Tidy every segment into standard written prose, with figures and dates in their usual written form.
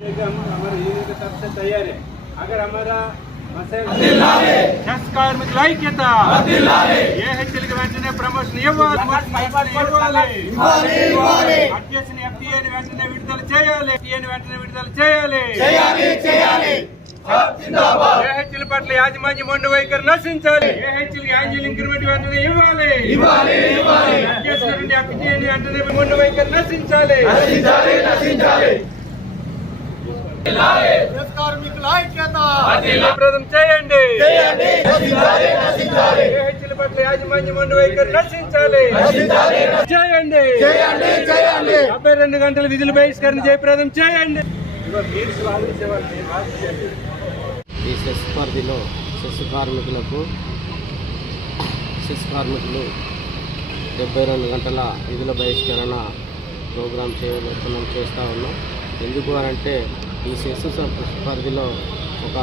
हमारे यूनियन की तरफ से तैयार है। अगर हमारा కార్మికుల ఐక్యత ఏహెచ్ఎల్కి వెంటనే ప్రమోషన్ ఇవ్వాలి, ఎఫ్టీఏని వెంటనే విడుదల చేయాలి, ఏహెచ్ఎల్ పట్ల యాజమాన్య మొండి వైఖరి నశించాలి, ఏహెచ్ఎల్ యాంజిల్ ఇంక్రిమెంట్ వెంటనే ఇవ్వాలి, ఎఫ్టీఏని వెంటనే మొండి వైఖరి నశించాలి. కార్మికుల ఐక్యత ప్రదం చేయండి, ఏహెచ్ఎల్ పట్ల యాజమాన్య మొండి వైఖరి నశించాలి, చేయండి 72 గంటల విధులు బహిష్కరణ జయప్రదం చేయండి. ఈ సెస్ పరిధిలో సెస్ కార్మికులు 72 గంటల విధుల బహిష్కరణ ప్రోగ్రాం చేస్తూ ఉన్నాం. ఎందుకు అనంటే ఈ సెస్ పరిధిలో ఒక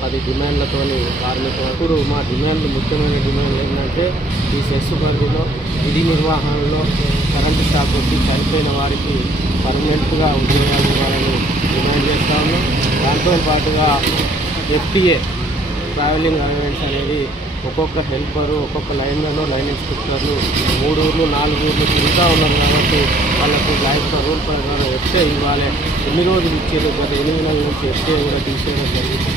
10 డిమాండ్లతోని కార్మికులు మా ముఖ్యమైన డిమాండ్లు ఏంటంటే ఈ సెస్ పరిధిలో విధి నిర్వహణలో కరెంటు షాక్ వచ్చి చనిపోయిన వారికి పర్మనెంట్గా ఉద్యోగాలు ఇవ్వాలని డిమాండ్ చేస్తూ ఉన్నాం. దాంతో పాటుగా ఎఫ్టీఏ ట్రావెలింగ్ అలవెన్స్ అనేది ఒక్కొక్క హెల్పరు, ఒక్కొక్క లైన్లలో లైన్ ఇన్స్పెక్టర్లు 3 ఊర్లు 4 ఊర్లు తిరుగుతూ ఉన్నారు కాబట్టి వాళ్ళకు రూల్ ప్రకారం ఎఫ్టీఏ ఇవ్వాలి. ఎన్ని రోజులు ఇచ్చేది గత 8 నెలల నుంచి ఎఫ్టీఏ కూడా తీసేయడం జరిగింది.